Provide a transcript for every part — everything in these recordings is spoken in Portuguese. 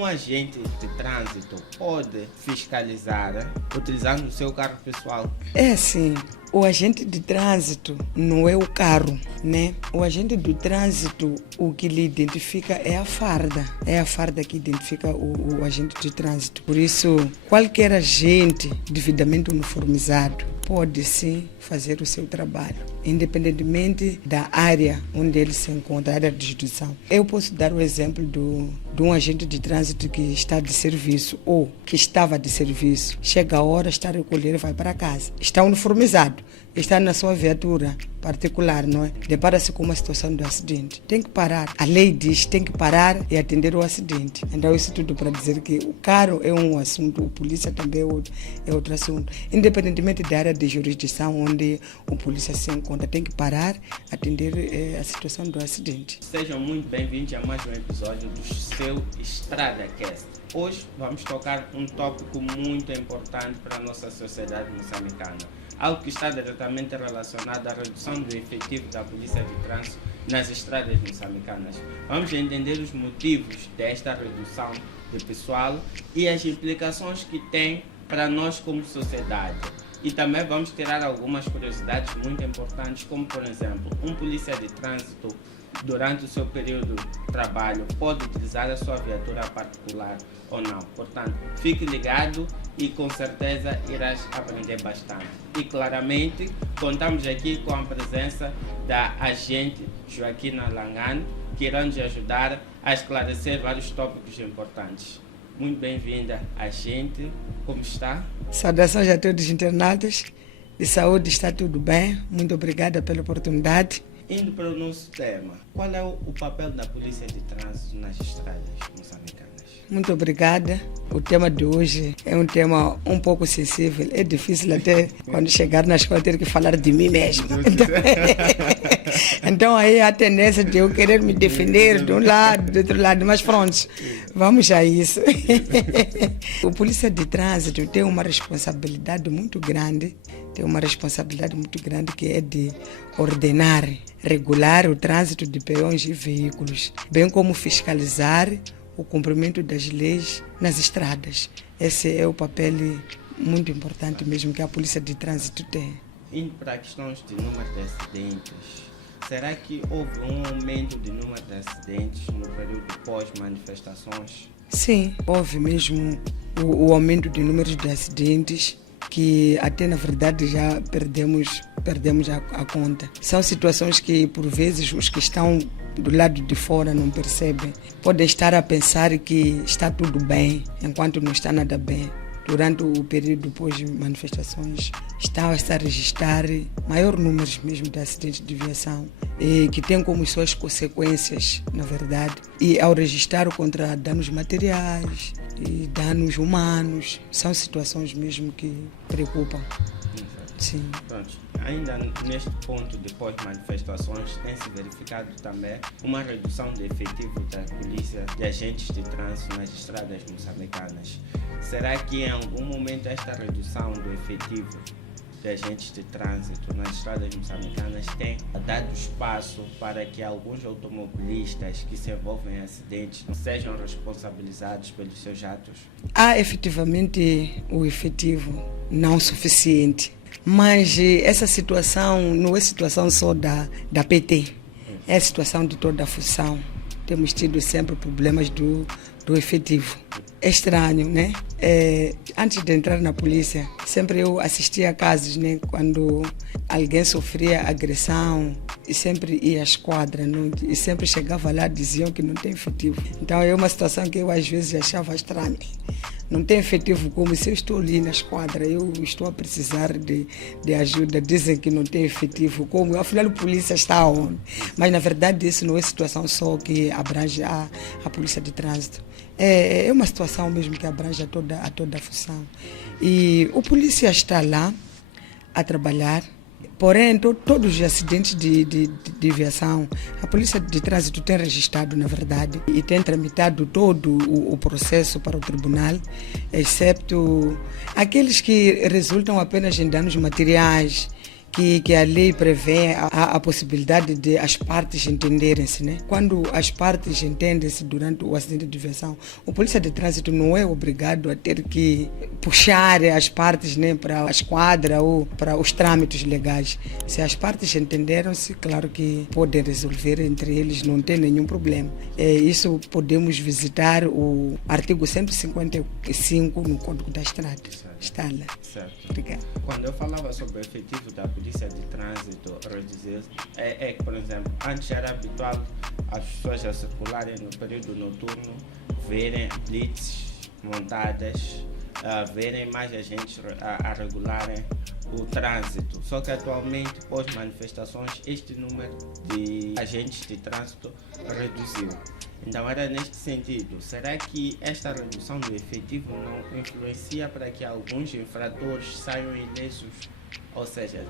um agente de trânsito pode fiscalizar utilizando o seu carro pessoal? É sim. O agente de trânsito não é o carro, né? O agente do trânsito, o que lhe identifica é a farda. É a farda que identifica o agente de trânsito. Por isso, qualquer agente devidamente uniformizado pode sim fazer o seu trabalho, independentemente da área onde ele se encontra, a área de jurisdição. Eu posso dar o exemplo de um agente de trânsito que está de serviço ou que estava de serviço. Chega a hora, está a recolher e vai para casa. Está uniformizado, está na sua viatura particular, não é? Depara-se com uma situação de acidente. Tem que parar. A lei diz tem que parar e atender o acidente. Então isso tudo para dizer que o carro é um assunto, a polícia também é outro assunto. Independentemente da área de jurisdição onde o polícia se encontra, tem que parar, atender a situação do acidente. Sejam muito bem-vindos a mais um episódio do seu EstradaCast. Hoje vamos tocar um tópico muito importante para a nossa sociedade moçambicana. Algo que está diretamente relacionado à redução do efetivo da Polícia de Trânsito nas estradas moçambicanas. Vamos entender os motivos desta redução de pessoal e as implicações que tem para nós como sociedade. E também vamos tirar algumas curiosidades muito importantes, como por exemplo, um polícia de trânsito durante o seu período de trabalho pode utilizar a sua viatura particular ou não. Portanto, fique ligado e com certeza irás aprender bastante. E claramente contamos aqui com a presença da agente Joaquina Langano, que irá nos ajudar a esclarecer vários tópicos importantes. Muito bem-vinda, agente. Como está? Saudações a todos os internautas. De saúde está tudo bem. Muito obrigada pela oportunidade. Indo para o nosso tema, qual é o papel da Polícia de Trânsito nas estradas moçambicanas? Muito obrigada. O tema de hoje é um tema um pouco sensível. É difícil até quando chegar na escola ter que falar de mim mesmo. Então aí a tendência de eu querer me defender de um lado, do outro lado, mas pronto, vamos a isso. O polícia de trânsito tem uma responsabilidade muito grande, que é de ordenar, regular o trânsito de peões e veículos, bem como fiscalizar o cumprimento das leis nas estradas. Esse é o papel muito importante mesmo que a Polícia de Trânsito tem. Indo para questões de número de acidentes, será que houve um aumento de número de acidentes no período pós-manifestações? Sim, houve mesmo o aumento de números de acidentes, que até na verdade já perdemos a conta. São situações que por vezes os que estão do lado de fora não percebem. Podem estar a pensar que está tudo bem, enquanto não está nada bem. Durante o período pós-manifestações, está-se a registrar maior número mesmo de acidentes de viação, que tem como suas consequências, na verdade, e ao registrar contra danos materiais e danos humanos, são situações mesmo que preocupam. Sim. Pronto. Ainda neste ponto de pós-manifestações tem-se verificado também uma redução do efetivo da polícia de agentes de trânsito nas estradas moçambicanas. Será que em algum momento esta redução do efetivo de agentes de trânsito nas estradas moçambicanas tem dado espaço para que alguns automobilistas que se envolvem em acidentes não sejam responsabilizados pelos seus atos? Há efetivamente o efetivo não suficiente. Mas essa situação não é situação só da PT, é a situação de toda a função. Temos tido sempre problemas do efetivo. É estranho, né? Antes de entrar na polícia, sempre eu assistia a casos, né? Quando alguém sofria agressão, e sempre ia à esquadra, não? E sempre chegava lá e diziam que não tem efetivo. Então é uma situação que eu às vezes achava estranha. Não tem efetivo, como se eu estou ali na esquadra, eu estou a precisar de ajuda, dizem que não tem efetivo, como afinal a polícia está onde? Mas na verdade isso não é situação só que abrange a polícia de trânsito, é uma situação mesmo que abrange a toda a função. E o polícia está lá a trabalhar. Porém, todos os acidentes de viação, a Polícia de Trânsito tem registrado, na verdade, e tem tramitado todo o processo para o tribunal, exceto aqueles que resultam apenas em danos materiais, que a lei prevê a possibilidade de as partes entenderem-se, né? Quando as partes entendem-se durante o acidente de viação, o polícia de trânsito não é obrigado a ter que puxar as partes, né, para a esquadra ou para os trâmites legais. Se as partes entenderam-se, claro que podem resolver entre eles, não tem nenhum problema. Isso podemos visitar o artigo 155 no Código da Estrada. Está lá. Certo. Obrigada. Quando eu falava sobre o efetivo da polícia de trânsito reduzir, que, por exemplo, antes era habitual as pessoas a circularem no período noturno, verem blitz montadas, verem mais agentes a regularem o trânsito. Só que atualmente, pós manifestações, este número de agentes de trânsito reduziu. Então era neste sentido, será que esta redução do efetivo não influencia para que alguns infratores saiam ilesos, ou seja,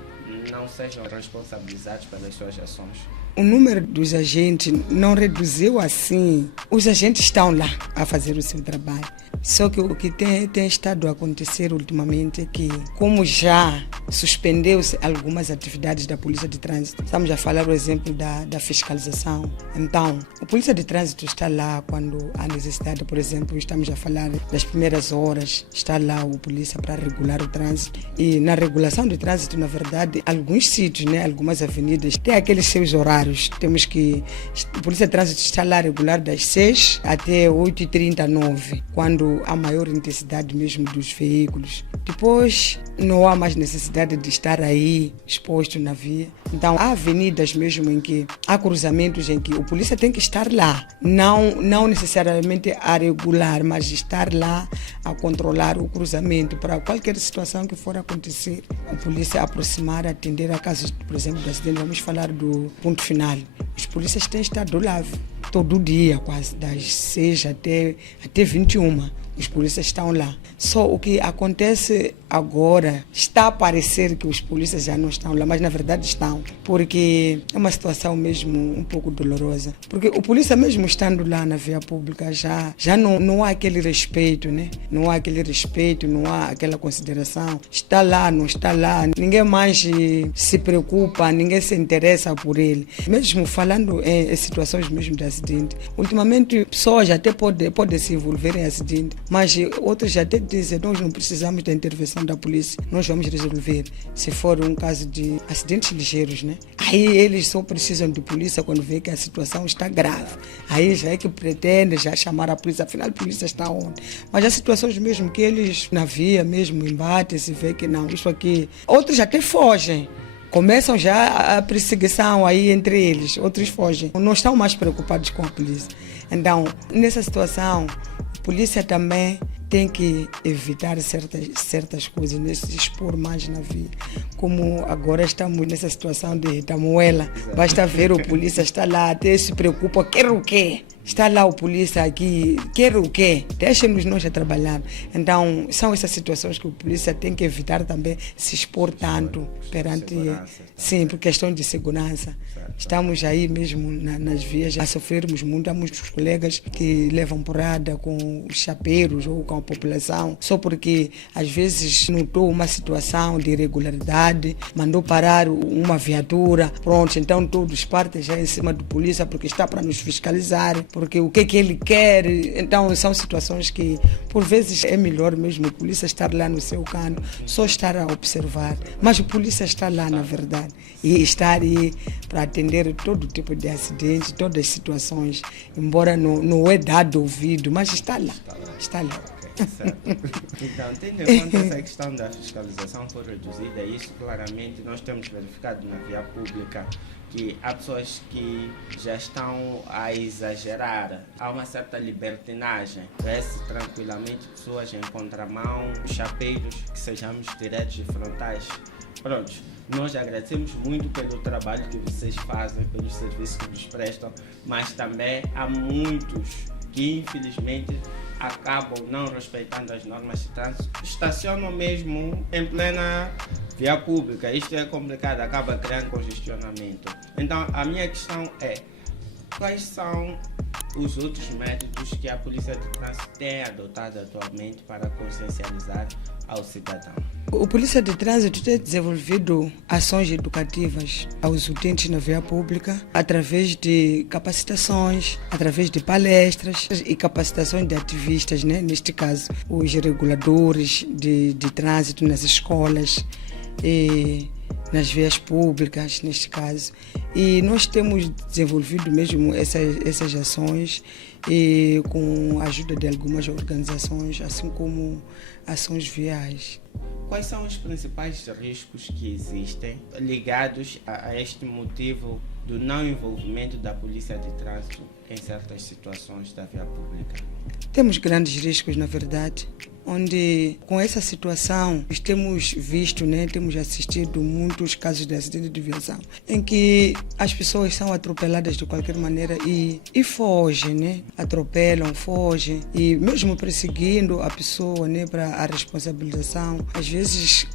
não sejam responsabilizados pelas suas ações? O número dos agentes não reduziu assim. Os agentes estão lá a fazer o seu trabalho. Só que o que tem estado a acontecer ultimamente é que, como já suspendeu-se algumas atividades da Polícia de Trânsito, estamos a falar, por exemplo, da fiscalização. Então, a Polícia de Trânsito está lá quando há necessidade, por exemplo, estamos a falar das primeiras horas, está lá o polícia para regular o trânsito. E na regulação do trânsito, na verdade, alguns sítios, né, algumas avenidas, têm aqueles seus horários. Temos que... A Polícia de Trânsito está lá a regular das 6 até 8h30, 9, quando há maior intensidade mesmo dos veículos. Depois, não há mais necessidade de estar aí exposto na via. Então, há avenidas mesmo em que há cruzamentos em que o polícia tem que estar lá, não necessariamente a regular, mas estar lá a controlar o cruzamento para qualquer situação que for acontecer. A polícia aproximar, atender a casos, por exemplo, de acidente. Vamos falar do ponto final. Os polícias têm estado lá todo dia, quase das 6 até 21. Os polícias estão lá. Só o que acontece agora, está a parecer que os polícias já não estão lá, mas na verdade estão, porque é uma situação mesmo um pouco dolorosa. Porque o polícia mesmo estando lá na via pública já não há aquele respeito, né? Não há aquele respeito, não há aquela consideração. Está lá, não está lá, ninguém mais se preocupa, ninguém se interessa por ele. Mesmo falando em situações mesmo de acidente, ultimamente pessoas até podem se envolver em acidente, mas outros até dizem, nós não precisamos da intervenção da polícia, nós vamos resolver. Se for um caso de acidentes ligeiros, né? Aí eles só precisam de polícia quando vê que a situação está grave. Aí já é que pretende já chamar a polícia, afinal a polícia está onde? Mas há situações mesmo que eles na via mesmo embatem, se vê que não, isso aqui. Outros até fogem. Começam já a perseguição aí entre eles, outros fogem. Não estão mais preocupados com a polícia. Então, nessa situação, a polícia também tem que evitar certas coisas, né? Se expor mais na via. Como agora estamos nessa situação de Tamuela, basta ver o polícia está lá, até se preocupa, quer o quê? Está lá o polícia aqui, quer o quê? Deixem-nos nós a trabalhar. Então, são essas situações que o polícia tem que evitar também se expor tanto perante... Sim, por questão de segurança. Estamos aí mesmo nas vias a sofrermos muito. Há muitos colegas que levam porrada com os chapeiros ou com a população, só porque às vezes notou uma situação de irregularidade, mandou parar uma viatura, pronto, então todos partem já em cima do polícia porque está para nos fiscalizar, porque o que ele quer. Então são situações que por vezes é melhor mesmo o polícia estar lá no seu canto, só estar a observar, mas o polícia está lá na verdade e estar aí para atender todo tipo de acidentes, todas as situações, embora não é dado ouvido, mas está lá. Certo. Então, tendo em conta essa questão da fiscalização for reduzida, isso claramente nós temos verificado na via pública que há pessoas que já estão a exagerar, há uma certa libertinagem, vê-se tranquilamente pessoas em contramão, chapeiros, que sejamos diretos e frontais. Pronto, nós agradecemos muito pelo trabalho que vocês fazem, pelos serviços que nos prestam, mas também há muitos que infelizmente acabam não respeitando as normas de trânsito, estacionam mesmo em plena via pública. Isto é complicado, acaba criando congestionamento. Então a minha questão é, quais são os outros métodos que a Polícia de Trânsito tem adotado atualmente para consciencializar ao cidadão? O Polícia de Trânsito tem desenvolvido ações educativas aos utentes na via pública através de capacitações, através de palestras e capacitações de ativistas, né? Neste caso, os reguladores de trânsito nas escolas e nas vias públicas, neste caso. E nós temos desenvolvido mesmo essas ações e com a ajuda de algumas organizações, assim como ações viais. Quais são os principais riscos que existem ligados a este motivo do não envolvimento da Polícia de Trânsito em certas situações da via pública? Temos grandes riscos, na verdade, onde com essa situação temos visto, né, temos assistido muitos casos de acidente de viação, em que as pessoas são atropeladas de qualquer maneira e fogem, né, atropelam, fogem, e mesmo perseguindo a pessoa, né, para a responsabilização, às vezes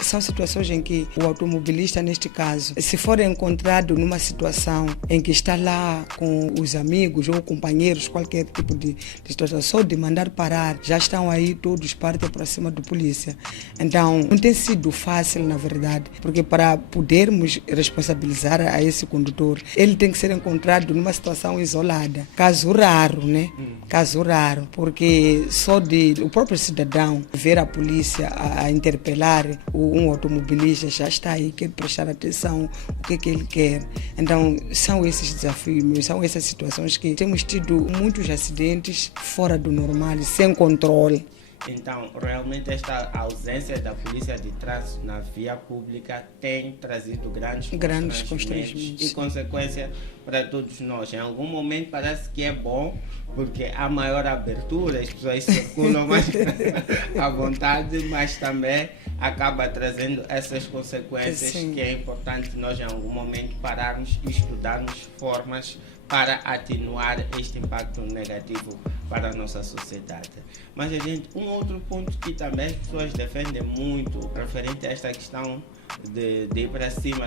são situações em que o automobilista, neste caso, se for encontrado numa situação em que está lá com os amigos ou companheiros, qualquer tipo de situação, só de mandar parar, já estão aí todos partem para cima da polícia. Então, não tem sido fácil, na verdade, porque para podermos responsabilizar a esse condutor, ele tem que ser encontrado numa situação isolada. Caso raro, né? Caso raro, porque só de o próprio cidadão ver a polícia a interpelar um automobilista, já está aí, quer prestar atenção o que ele quer. Então, são esses desafios, são essas situações que temos tido muitos acidentes fora do normal, sem controle. Então, realmente esta ausência da Polícia de Trânsito na via pública tem trazido grandes constrangimentos e consequências para todos nós. Em algum momento parece que é bom, porque há maior abertura, as pessoas circulam mais à vontade, mas também acaba trazendo essas consequências. Sim. Que é importante nós em algum momento pararmos e estudarmos formas para atenuar este impacto negativo para a nossa sociedade. Mas, gente, um outro ponto que também as pessoas defendem muito referente a esta questão de ir para cima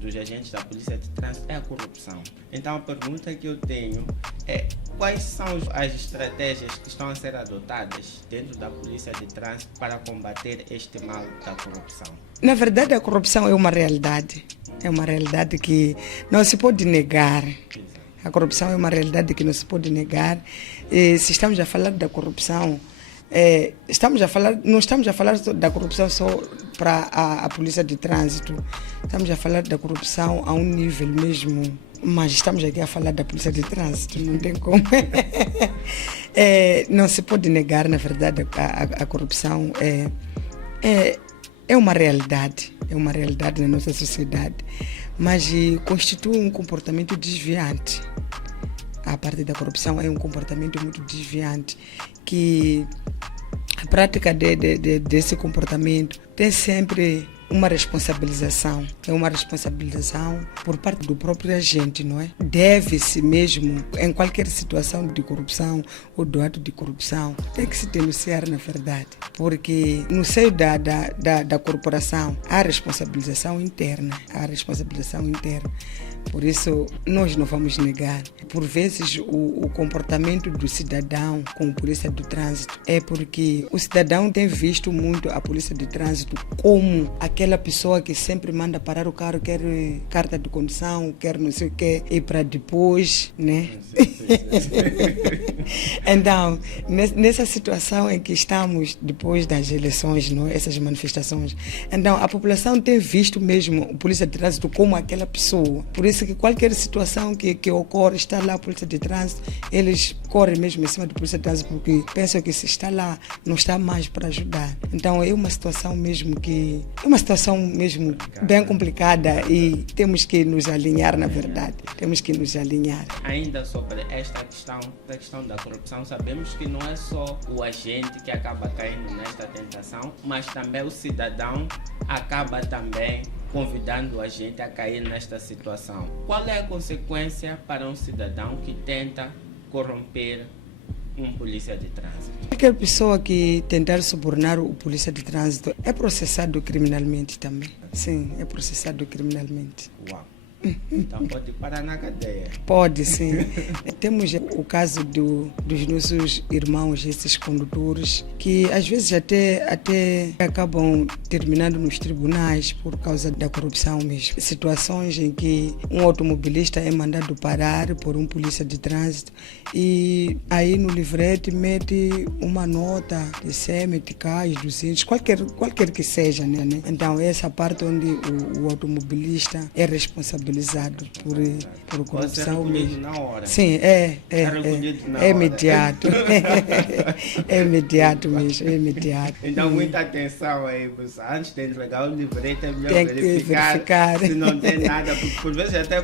dos agentes da Polícia de Trânsito é a corrupção. Então, a pergunta que eu tenho é: quais são as estratégias que estão a ser adotadas dentro da Polícia de Trânsito para combater este mal da corrupção? Na verdade, a corrupção é uma realidade. É uma realidade que não se pode negar. A corrupção é uma realidade que não se pode negar. E se estamos a falar da corrupção, não estamos a falar da corrupção só para a Polícia de Trânsito. Estamos a falar da corrupção a um nível mesmo, mas estamos aqui a falar da Polícia de Trânsito, não tem como. Não se pode negar, na verdade, a corrupção é uma realidade na nossa sociedade, mas constitui um comportamento desviante. A parte da corrupção é um comportamento muito desviante, que a prática desse comportamento tem sempre uma responsabilização. É uma responsabilização por parte do próprio agente, não é? Deve-se mesmo, em qualquer situação de corrupção ou do ato de corrupção, tem que se denunciar, na verdade. Porque no seio da corporação há responsabilização interna. Por isso, nós não vamos negar. Por vezes, o comportamento do cidadão com a Polícia do Trânsito é porque o cidadão tem visto muito a Polícia de Trânsito como aquela pessoa que sempre manda parar o carro, quer carta de condução, quer não sei o quê, e para depois, né? Então, nessa situação em que estamos depois das eleições, não? Essas manifestações, então a população tem visto mesmo a Polícia de Trânsito como aquela pessoa. Por isso que qualquer situação que ocorre, está lá a Polícia de Trânsito, eles correm mesmo em cima da Polícia de Trânsito porque pensam que se está lá, não está mais para ajudar. Então é uma situação mesmo bem complicada e temos que nos alinhar, na verdade. Temos que nos alinhar. Ainda sobre esta questão da corrupção, sabemos que não é só o agente que acaba caindo nesta tentação, mas também o cidadão acaba também convidando a gente a cair nesta situação. Qual é a consequência para um cidadão que tenta corromper um polícia de trânsito? Qualquer pessoa que tentar subornar o polícia de trânsito é processado criminalmente também. Sim, é processado criminalmente. Uau! Então pode parar na cadeia. Pode, sim. Temos o caso dos nossos irmãos, esses condutores, que às vezes até acabam terminando nos tribunais por causa da corrupção mesmo. Situações em que um automobilista é mandado parar por um polícia de trânsito e aí no livrete mete uma nota de 100, meticais, 200, qualquer que seja, né? Então essa parte onde o automobilista é responsabilizado por corrupção mesmo. Na hora. Sim, é imediato. É imediato mesmo, é imediato. Então muita atenção aí, pessoal. Antes de entregar o livrete é melhor Tem que verificar se não tem nada, porque por vezes até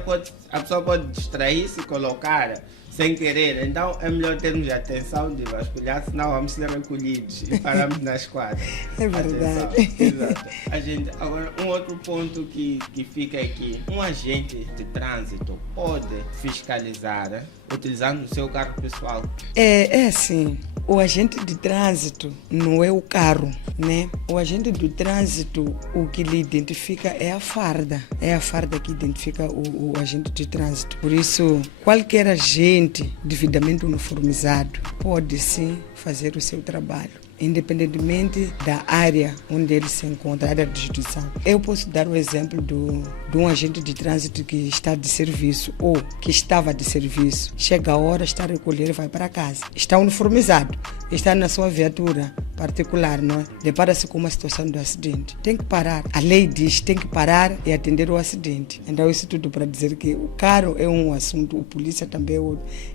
a pessoa pode distrair-se e colocar sem querer. Então é melhor termos atenção de vasculhar, senão vamos ser recolhidos e paramos na esquadra. É verdade. Atenção. Exato. Agora, um outro ponto que fica aqui. Um agente de trânsito pode fiscalizar utilizando o seu carro pessoal? É assim. O agente de trânsito não é o carro, né? O agente do trânsito, o que lhe identifica é a farda. É a farda que identifica o agente de trânsito. Por isso, qualquer agente devidamente uniformizado pode sim fazer o seu trabalho, independentemente da área onde ele se encontra, a área de jurisdição. Eu posso dar o exemplo de um agente de trânsito que está de serviço ou que estava de serviço. Chega a hora, está a recolher e vai para casa. Está uniformizado, está na sua viatura particular, não é? Depara-se com uma situação de acidente. Tem que parar. A lei diz tem que parar e atender o acidente. Então isso tudo para dizer que o carro é um assunto, o polícia também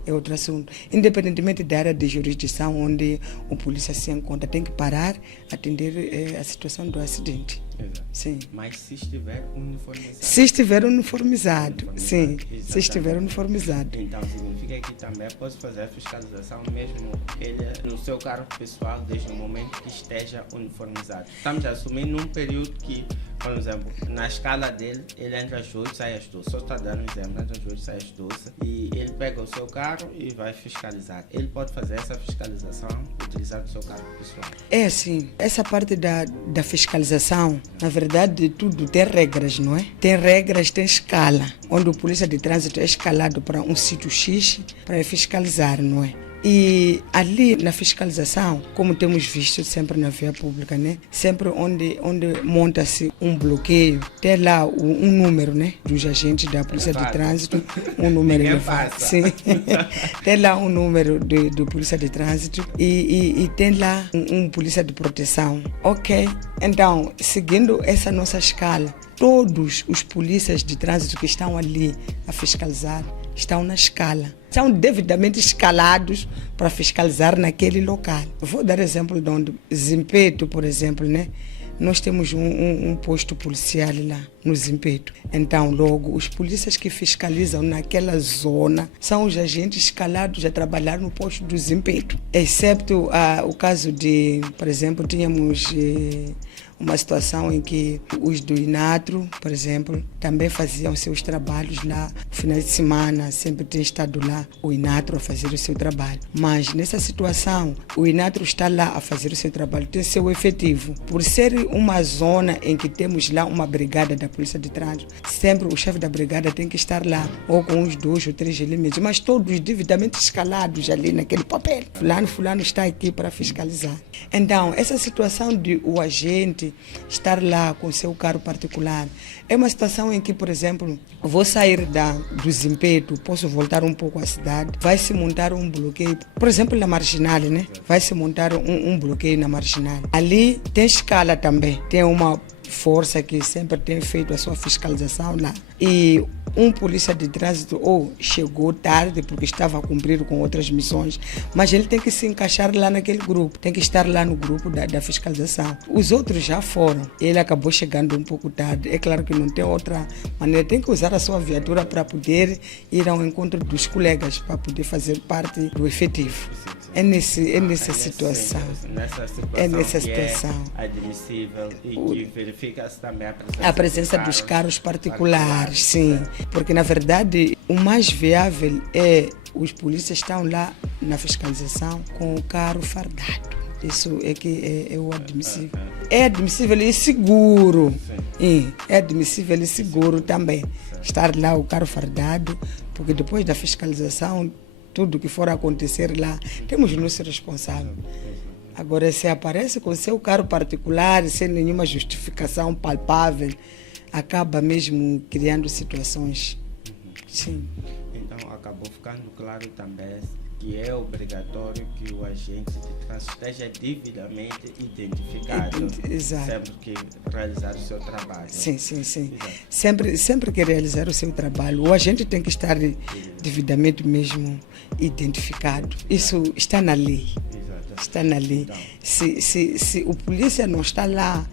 é outro assunto. Independentemente da área de jurisdição onde o polícia se encontra, tem que parar, atender a situação do acidente. Exato. Sim. Mas se estiver uniformizado? Se estiver uniformizado, sim. Exatamente. Se estiver uniformizado. Então significa que também pode fazer a fiscalização mesmo ele no seu carro pessoal desde o momento que esteja uniformizado. Estamos assumindo um período que, por exemplo, na escala dele, ele entra às 8, sai às 12. Só está dando um exemplo, entra às 8, sai às 12 e ele pega o seu carro e vai fiscalizar. Ele pode fazer essa fiscalização utilizando o seu carro pessoal? É assim, essa parte da fiscalização, na verdade, tudo tem regras, não é? Tem regras, tem escala, onde o polícia de trânsito é escalado para um sítio X para fiscalizar, não é? E ali na fiscalização, como temos visto sempre na via pública, né? Sempre onde monta-se um bloqueio, tem lá um número, né? Dos agentes da polícia de trânsito, um número elevado. Sim. Tem lá um número do polícia de trânsito e tem lá um polícia de proteção. Ok? Então, seguindo essa nossa escala, todos os polícias de trânsito que estão ali a fiscalizar estão na escala. São devidamente escalados para fiscalizar naquele local. Vou dar exemplo de onde Zimpeto, por exemplo, né? Nós temos um posto policial lá no Zimpeto. Então, logo, os polícias que fiscalizam naquela zona são os agentes escalados a trabalhar no posto do Zimpeto. Excepto o caso de, por exemplo, tínhamos uma situação em que os do Inatro, por exemplo, também faziam seus trabalhos lá. No final de semana sempre tem estado lá o Inatro a fazer o seu trabalho. Mas nessa situação, o Inatro está lá a fazer o seu trabalho, tem seu efetivo. Por ser uma zona em que temos lá uma brigada da Polícia de Trânsito, sempre o chefe da brigada tem que estar lá, ou com uns 2 ou 3 elementos, mas todos devidamente escalados ali naquele papel. Fulano está aqui para fiscalizar. Então, essa situação de o agente estar lá com seu carro particular é uma situação em que, por exemplo, vou sair do Zimpeto, posso voltar um pouco à cidade, vai se montar um bloqueio, por exemplo, na Marginal, né? Vai se montar um bloqueio na Marginal. Ali tem escala também, tem uma força que sempre tem feito a sua fiscalização lá. E um polícia de trânsito ou chegou tarde porque estava a cumprir com outras missões, mas ele tem que se encaixar lá naquele grupo, tem que estar lá no grupo da fiscalização. Os outros já foram, ele acabou chegando um pouco tarde. É claro que não tem outra maneira, tem que usar a sua viatura para poder ir ao encontro dos colegas, para poder fazer parte do efetivo. É nessa situação. É nessa situação. É admissível e que verifica-se também a presença dos carros particulares, sim. Porque, na verdade, o mais viável é os polícias estão lá na fiscalização com o carro fardado. Isso é que é o admissível. É admissível e seguro. É admissível e seguro também. estar lá o carro fardado, porque depois da fiscalização, tudo que for acontecer lá, temos o nosso responsável. Agora, se aparece com seu carro particular, sem nenhuma justificação palpável, acaba mesmo criando situações. Sim. Então, acabou ficando claro também que é obrigatório que o agente de trânsito esteja devidamente identificado. Exato. Sempre que realizar o seu trabalho. Sim. Sempre que realizar o seu trabalho, o agente tem que estar devidamente mesmo identificado. Isso está na lei. Está na lei. Então, Se o polícia não está lá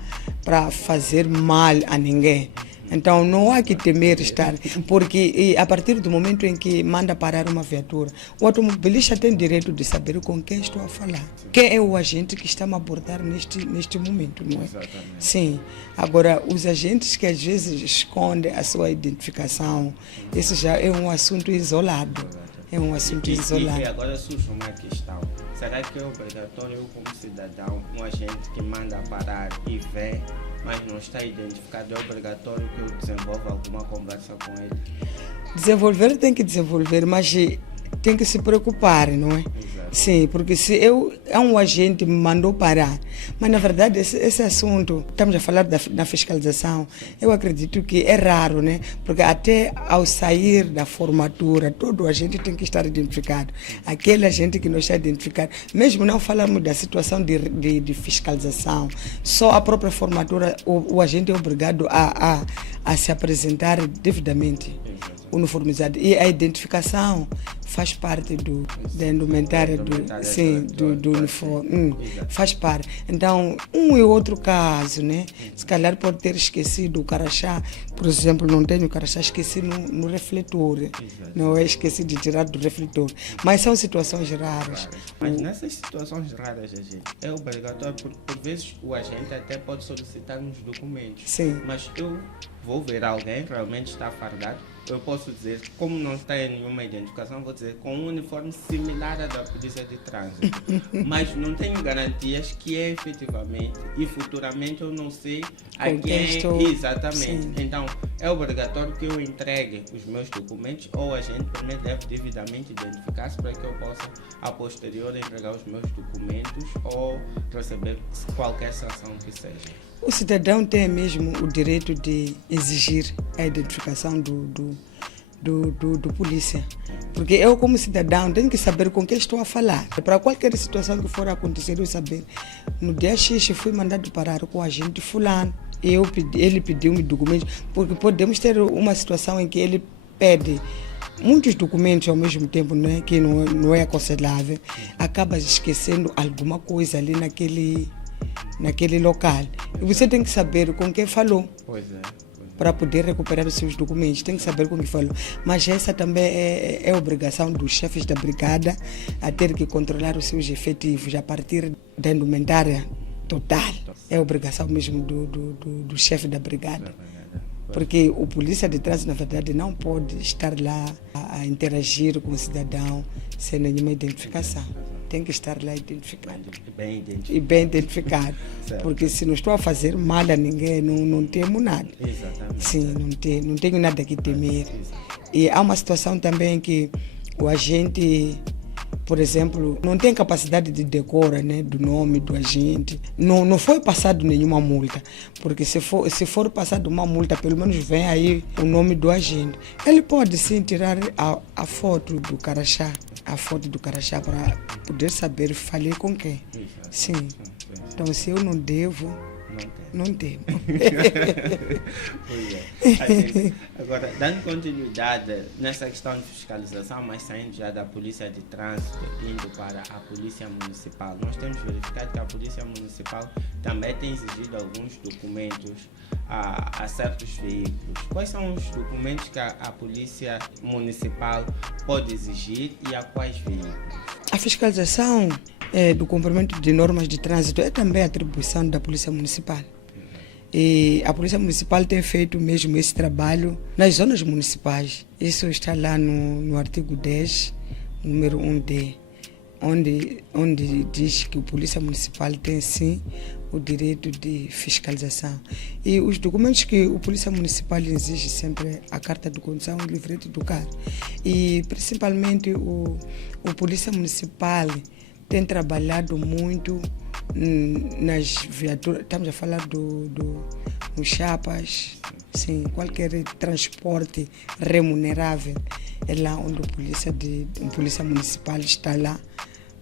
para fazer mal a ninguém, então não há que temer estar, porque a partir do momento em que manda parar uma viatura, o automobilista tem direito de saber com quem estou a falar. Quem é o agente que está me abordar neste momento, não é? Exatamente. Sim. Agora, os agentes que às vezes escondem a sua identificação, isso já é um assunto isolado. É um assunto isolado. E agora surge uma questão. Será que é obrigatório eu, como cidadão, um agente que manda parar e vê, mas não está identificado, é obrigatório que eu desenvolva alguma conversa com ele? Desenvolver tem que desenvolver, mas tem que se preocupar, não é? Exato. Sim, porque se é um agente me mandou parar, mas na verdade esse assunto, estamos a falar da fiscalização, eu acredito que é raro, né? Porque até ao sair da formatura, todo agente tem que estar identificado. Aquele agente que não está identificado, mesmo não falarmos da situação de fiscalização, só a própria formatura, o agente é obrigado a se apresentar devidamente uniformizado. E a identificação faz parte da indumentária do uniforme. Faz parte. Então, um e outro caso, né? Se calhar pode ter esquecido o crachá, por exemplo, não tenho o crachá, esqueci no refletor. Não é esqueci de tirar do refletor. Mas são situações raras. Mas nessas situações raras, gente, é obrigatório, por vezes o agente até pode solicitar uns documentos. Sim. Mas eu vou ver alguém realmente está fardado, eu posso dizer, como não tem nenhuma identificação, vou dizer com um uniforme similar à da polícia de trânsito. Mas não tenho garantias que é efetivamente e futuramente eu não sei a quem exatamente. Sim. Então é obrigatório que eu entregue os meus documentos ou o agente primeiro deve devidamente identificar-se para que eu possa a posterior entregar os meus documentos ou receber qualquer sanção que seja. O cidadão tem mesmo o direito de exigir a identificação do polícia. Porque eu, como cidadão, tenho que saber com quem estou a falar. Para qualquer situação que for acontecer, eu saber. No dia X, fui mandado parar com o agente fulano. Ele pediu-me documentos, porque podemos ter uma situação em que ele pede muitos documentos ao mesmo tempo, né, que não é aconselhável. Acaba esquecendo alguma coisa ali naquele local. E você tem que saber com quem falou. Pois é. Para poder recuperar os seus documentos, tem que saber com quem falou. Mas essa também é obrigação dos chefes da brigada a ter que controlar os seus efetivos a partir da indumentária total. É obrigação mesmo do chefe da brigada. Porque o polícia de trânsito, na verdade, não pode estar lá a interagir com o cidadão sem nenhuma identificação. Tem que estar lá identificado. Bem identificado. Porque se não estou a fazer mal a ninguém, não temo nada. Exatamente. Sim, não tenho nada que temer. E há uma situação também que o agente, por exemplo, não tem capacidade de decora, né, do nome do agente. Não foi passado nenhuma multa, porque se for passado uma multa, pelo menos vem aí o nome do agente. Ele pode sim tirar a foto do crachá, para poder saber falei com quem. Sim. Então, se eu não devo, não temo. Agora, dando continuidade nessa questão de fiscalização, mas saindo já da polícia de trânsito, indo para a polícia municipal, nós temos verificado que a polícia municipal também tem exigido alguns documentos a certos veículos. Quais são os documentos que a polícia municipal pode exigir e a quais veículos? A fiscalização do cumprimento de normas de trânsito é também atribuição da polícia municipal. E a Polícia Municipal tem feito mesmo esse trabalho nas zonas municipais. Isso está lá no artigo 10, número 1D. onde diz que o Polícia Municipal tem sim o direito de fiscalização. E os documentos que o Polícia Municipal exige sempre é a carta de condução e o livrete do carro. E principalmente o Polícia Municipal tem trabalhado muito nas viaturas, estamos a falar nos chapas, sim, qualquer transporte remunerável é lá onde o Polícia Municipal está lá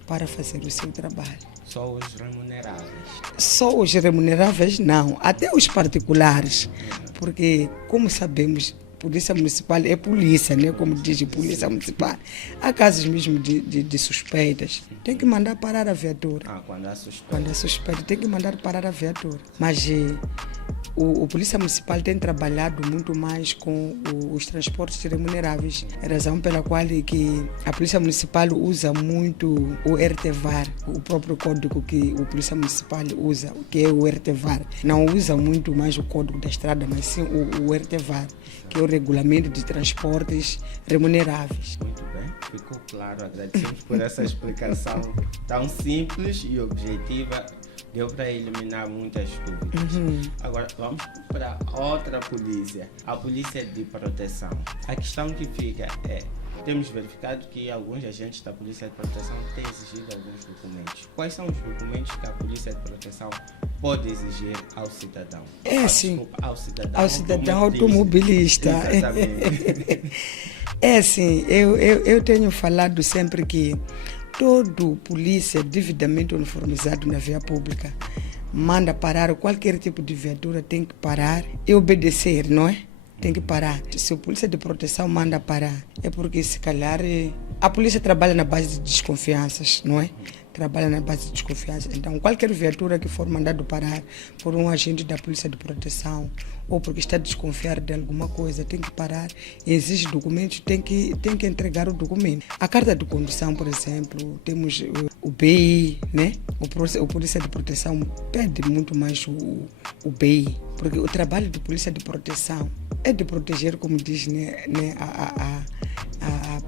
para fazer o seu trabalho. Só os remuneráveis? Só os remuneráveis não, até os particulares, porque como sabemos, Polícia Municipal é polícia, né? Como diz Polícia Municipal. Há casos mesmo de suspeitas. Tem que mandar parar a viatura. Quando há suspeita. Quando há suspeita, tem que mandar parar a viatura. Mas o Polícia Municipal tem trabalhado muito mais com os transportes remuneráveis. É a razão pela qual que a Polícia Municipal usa muito o RTVAR, o próprio código que o Polícia Municipal usa, que é o RTVAR. Não usa muito mais o código da estrada, mas sim o RTVAR, que é o Regulamento de Transportes Remuneráveis. Muito bem, ficou claro. Agradecemos por essa explicação tão simples e objetiva. Deu para eliminar muitas dúvidas. Agora vamos para outra polícia, a Polícia de Proteção. A questão que fica é, temos verificado que alguns agentes da Polícia de Proteção têm exigido alguns documentos. Quais são os documentos que a Polícia de Proteção pode exigir ao cidadão? Sim. Desculpa, ao cidadão automobilista. Exatamente. Sim, eu tenho falado sempre que todo polícia devidamente uniformizado na via pública manda parar, qualquer tipo de viatura tem que parar e obedecer, não é? Tem que parar. Se o Polícia de Proteção manda parar, é porque se calhar a polícia trabalha na base de desconfianças, não é? Trabalha na base de desconfiança. Então, qualquer viatura que for mandado parar por um agente da Polícia de Proteção ou porque está a desconfiar de alguma coisa, tem que parar, exige documentos, tem que entregar o documento. A carta de condução, por exemplo, temos o BI, né? O Polícia de Proteção pede muito mais o BI, porque o trabalho de Polícia de Proteção é de proteger, como diz, né,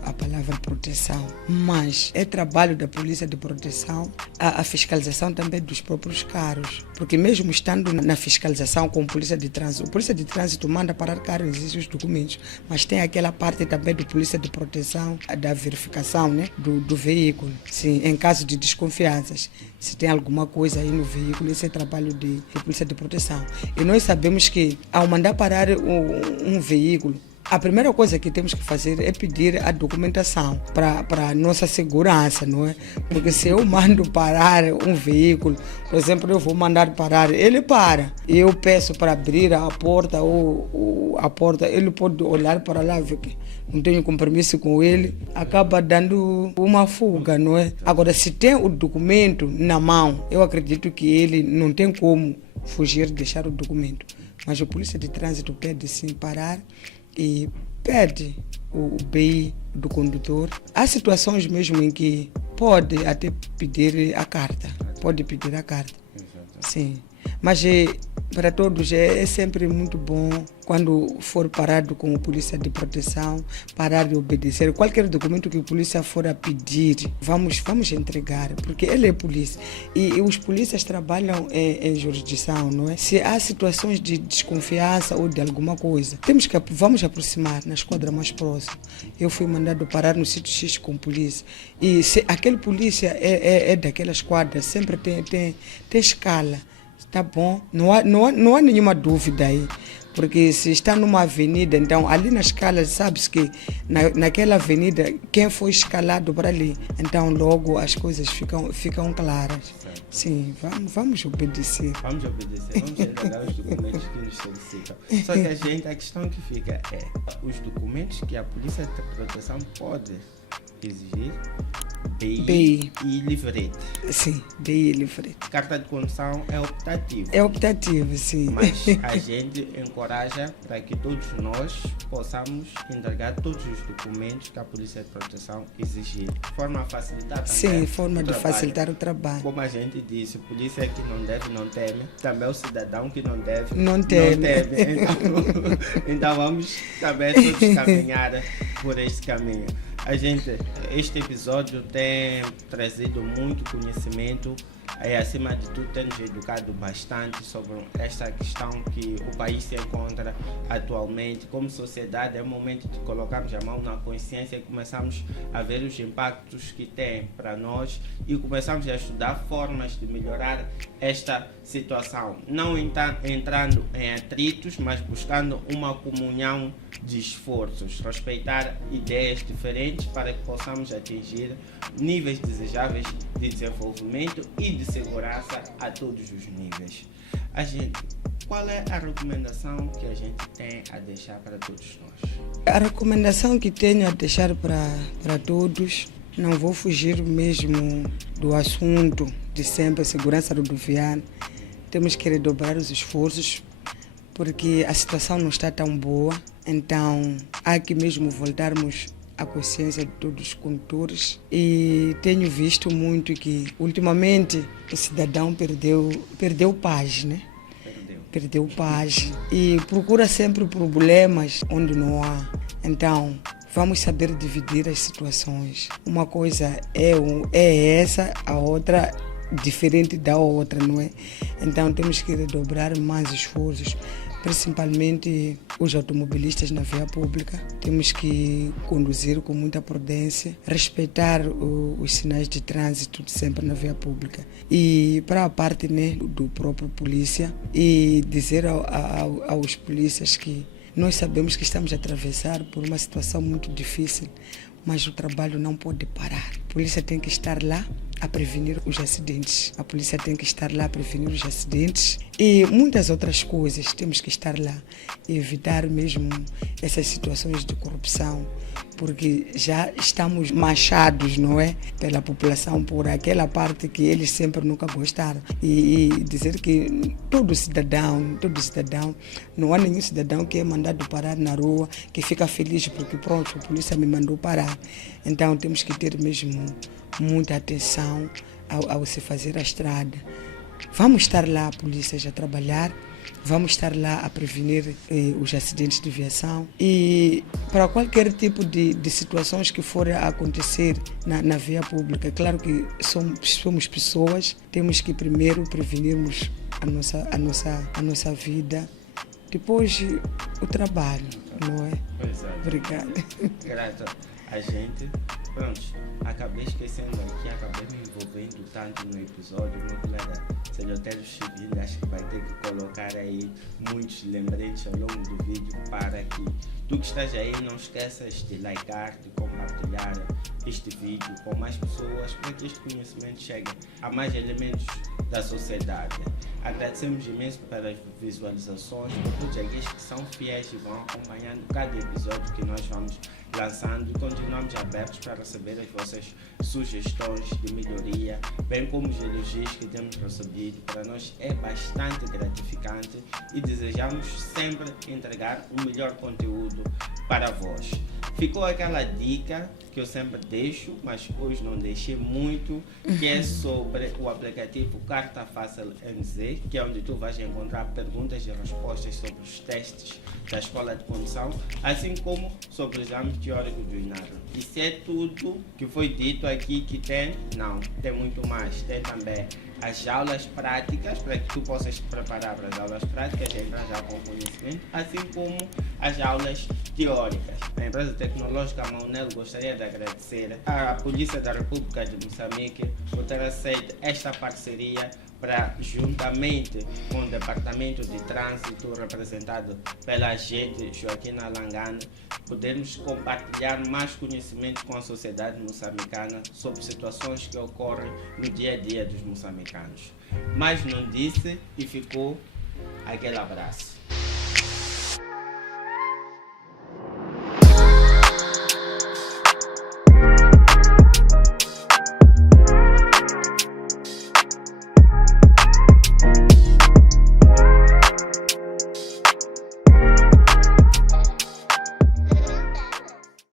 a palavra proteção, mas é trabalho da Polícia de Proteção a fiscalização também dos próprios carros, porque mesmo estando na fiscalização com a Polícia de Trânsito manda parar carro, exige os documentos, mas tem aquela parte também do Polícia de Proteção da verificação, né, do veículo, sim, em caso de desconfianças, se tem alguma coisa aí no veículo, esse é trabalho de Polícia de Proteção. E nós sabemos que ao mandar parar um veículo, a primeira coisa que temos que fazer é pedir a documentação para a nossa segurança, não é? Porque se eu mando parar um veículo, por exemplo, eu vou mandar parar, ele para. E eu peço para abrir a porta ou a porta, ele pode olhar para lá, ver que não tenho compromisso com ele, acaba dando uma fuga, não é? Agora, se tem o documento na mão, eu acredito que ele não tem como fugir, deixar o documento. Mas a Polícia de Trânsito pede sim parar e pede o BI do condutor. Há situações mesmo em que pode até pedir a carta. Sim. Mas para todos é sempre muito bom quando for parado com a Polícia de Proteção, parar de obedecer. Qualquer documento que a polícia for a pedir, vamos entregar, porque ele é polícia. E os polícias trabalham em jurisdição, não é? Se há situações de desconfiança ou de alguma coisa, vamos aproximar na esquadra mais próxima. Eu fui mandado parar no sítio X com polícia. E se aquele polícia é daquela esquadra, sempre tem escala. Tá bom, não há nenhuma dúvida aí, porque se está numa avenida, então ali na escala sabe-se que naquela avenida quem foi escalado para ali, então logo as coisas ficam claras. Sim, vamos obedecer. Vamos entregar os documentos que nos solicitam. Só que a questão que fica é, os documentos que a Polícia de Proteção pode exigir, BI e livrete. Sim, BI e livrete. Carta de condução é optativo. É optativo, sim. Mas a gente encoraja para que todos nós possamos entregar todos os documentos que a Polícia de Proteção exigir. De forma a facilitar também. Sim, forma de facilitar o trabalho. Como a gente disse, polícia que não deve, não teme. Também o cidadão que não deve, não teme. Então vamos também todos caminhar por este caminho. Este episódio tem trazido muito conhecimento e, acima de tudo, tem nos educado bastante sobre esta questão que o país se encontra atualmente. Como sociedade, é o momento de colocarmos a mão na consciência e começarmos a ver os impactos que tem para nós e começarmos a estudar formas de melhorar esta situação. Não entrando em atritos, mas buscando uma comunhão de esforços, respeitar ideias diferentes para que possamos atingir níveis desejáveis de desenvolvimento e de segurança a todos os níveis. Qual é a recomendação que a gente tem a deixar para todos nós? A recomendação que tenho a deixar para todos, não vou fugir mesmo do assunto de sempre, segurança rodoviária. Temos que redobrar os esforços porque a situação não está tão boa, então há que mesmo voltarmos a consciência de todos os condutores. E tenho visto muito que ultimamente o cidadão perdeu paz, né? Perdeu paz e procura sempre problemas onde não há. Então vamos saber dividir as situações. Uma coisa é essa, a outra diferente da outra, não é? Então temos que redobrar mais esforços, principalmente os automobilistas na via pública. Temos que conduzir com muita prudência, respeitar os sinais de trânsito sempre na via pública. E para a parte, né, do próprio polícia, e dizer aos polícias que nós sabemos que estamos a atravessar por uma situação muito difícil, mas o trabalho não pode parar. A polícia tem que estar lá a prevenir os acidentes. A polícia tem que estar lá a prevenir os acidentes e muitas outras coisas. Temos que estar lá e evitar mesmo essas situações de corrupção, porque já estamos machados, não é? Pela população, por aquela parte que eles sempre nunca gostaram. E dizer que todo cidadão, não há nenhum cidadão que é mandado parar na rua, que fica feliz porque pronto, a polícia me mandou parar. Então temos que ter mesmo muita atenção ao se fazer a estrada. Vamos estar lá, polícias, a trabalhar, vamos estar lá a prevenir os acidentes de viação e para qualquer tipo de situações que forem a acontecer na via pública. Claro que somos pessoas, temos que primeiro prevenirmos a nossa vida, depois o trabalho, não é? Exato. Obrigada. Grato a gente. Pronto, acabei esquecendo aqui, acabei me envolvendo tanto no episódio. Meu colega Celiotério Chiville, acho que vai ter que colocar aí muitos lembretes ao longo do vídeo para que tu que estás aí não esqueças de licar, de compartilhar este vídeo com mais pessoas para que este conhecimento chegue a mais elementos da sociedade. Agradecemos imenso pelas visualizações, por todos aqueles que são fiéis e vão acompanhando cada episódio que nós vamos lançando e continuamos abertos para receber as vossas sugestões de melhoria, bem como os elogios que temos recebido. Para nós é bastante gratificante e desejamos sempre entregar o melhor conteúdo para vós. Ficou aquela dica que eu sempre deixo, mas hoje não deixei muito, que é sobre o aplicativo Carta Fácil NZ, que é onde tu vais encontrar perguntas e respostas sobre os testes da escola de condução, assim como sobre o exame teórico do INAR. E se é tudo que foi dito aqui que tem? Não, tem muito mais. Tem também as aulas práticas, para que tu possas te preparar para as aulas práticas e entrar já com conhecimento, assim como as aulas teóricas. A empresa tecnológica Maunel gostaria de agradecer à Polícia da República de Moçambique por ter aceito esta parceria para, juntamente com o Departamento de Trânsito, representado pela agente Joaquina Langana, podermos compartilhar mais conhecimento com a sociedade moçambicana sobre situações que ocorrem no dia a dia dos moçambicanos. Mas não disse e ficou aquele abraço.